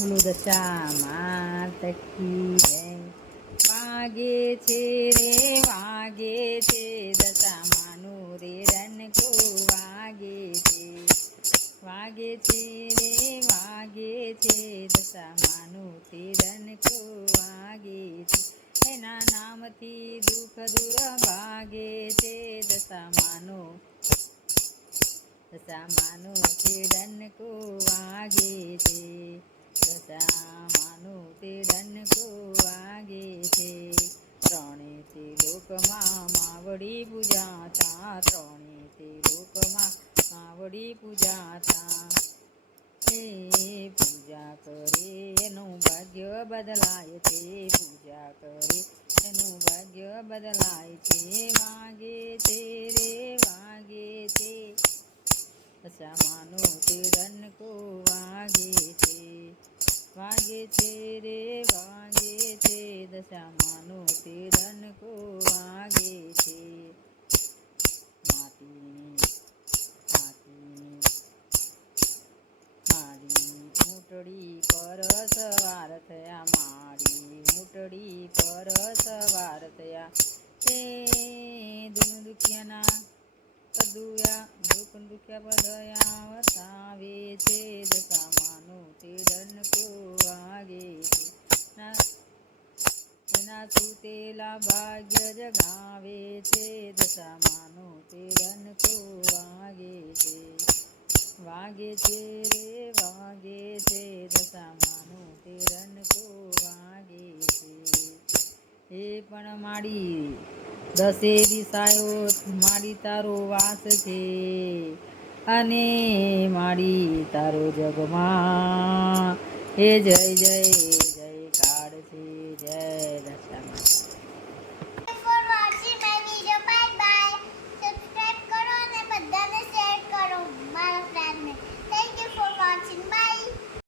બોલો દશા માત કી જય. વાગે છે રે વાગે છે દશા માનું રે ડંકો વાગે છે. વાગે છે રે વાગે છે દશા માનું તે ડંકો વાગે છે. એના નામથી દુઃખ દૂર ભાગે છે દશા માનું તે ડંકો વાગે છે. દશામાનું તે ડંકો વાગે છે. ત્રણે તે લોકમાં માવડી પૂજાતા, ત્રણે તે લોકમાં માવડી પૂજાતા. એ પૂજા કરે એનું ભાગ્ય બદલાય છે, પૂજા કરે એનું ભાગ્ય બદલાય છે. વાગે છે રે વાગે છે દશામાનું તે ડંકો વાગે છે. વાગે છે રે વાગે છે દશામાનું તે ડંકો વાગે છે. મારી મૂટડી પર સવાર થયા, મારી મૂટડી પર સવાર થયા. તે દુઃખ દુખ્યા પદયા વતાવે છે દશામાનું તે ડંકો વાગે છે. એના સુતેલા ભાગ્ય જગાવે છે દશામાનું તે ડંકો વાગે છે. વાગે છે રે વાગે છે દશામાનું તે ડંકો વાગે છે. એ પણ માડી દસે દિશાયો માડી તારો વાસ છે, અને માડી તારો જગમાં એ જય જય જયકાર છે. જય